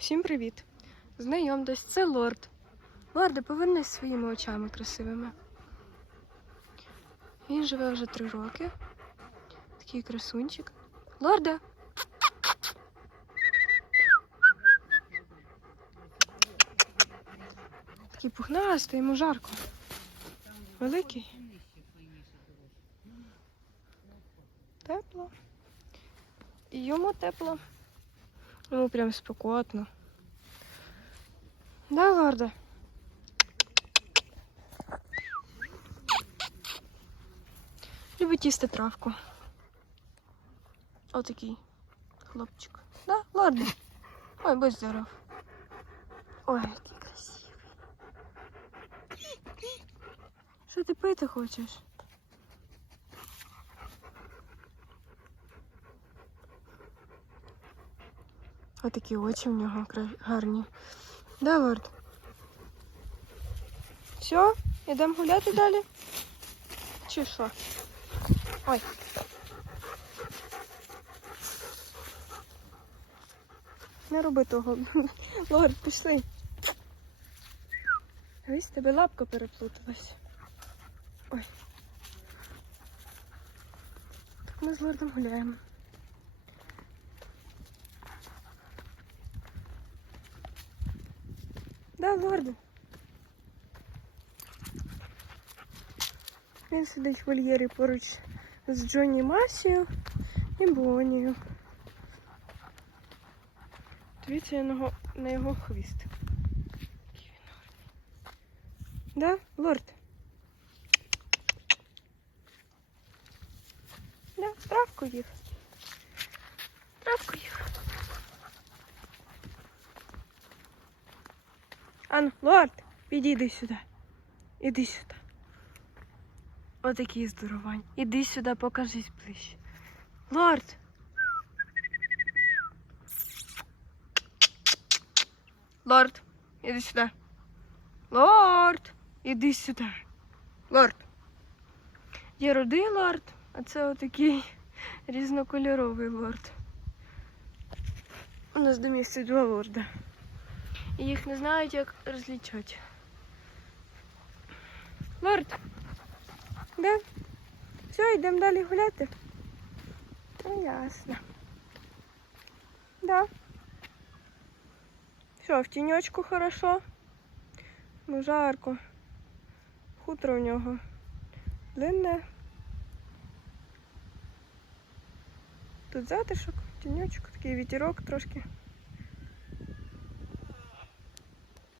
Всім привіт! Знайомтесь, це лорд. Лорде, повернись своїми очами красивими. Він живе вже три роки. Такий красунчик. Лорде! Такий пухнастий, йому жарко. Великий. Тепло. І йому тепло. Йому прям спекотно. Да, лорда? Любить їсти травку. Отакий хлопчик. Да, лорда? Ой, будь здоров. Ой, який красивий. Що ти пити хочеш? Отакі очі в нього гарні. Да, лорд? Все, йдемо гуляти далі? Чи що? Ой. Не роби того. Лорд, пішли. Ось тебе лапка переплуталась. Ой. Так ми з лордом гуляємо. Да, лорде. Він сидить в вольєрі поруч з Джонні Масією і Бонією. Дивіться на його, на його хвіст. Який. Да, лорд? Да, травку їх. В Травку їх. Ан, лорд, підійди сюди. Іди сюди. Отакий здоровань. Іди сюди, покажись ближче. Лорд. Лорд, іди сюди. Лорд, іди сюди. Лорд. Є рудий лорд, а це отакий різнокольоровий лорд. У нас до місця два лорда. І їх не знають, як розлічати. Лорд. Да? Все, йдемо далі гуляти. Ну, ясно. Да. Що, в тіньочку хорошо? Ну, жарко. Хутро в нього. Длинне. Тут затишок, тіньочок, такий вітерок трошки.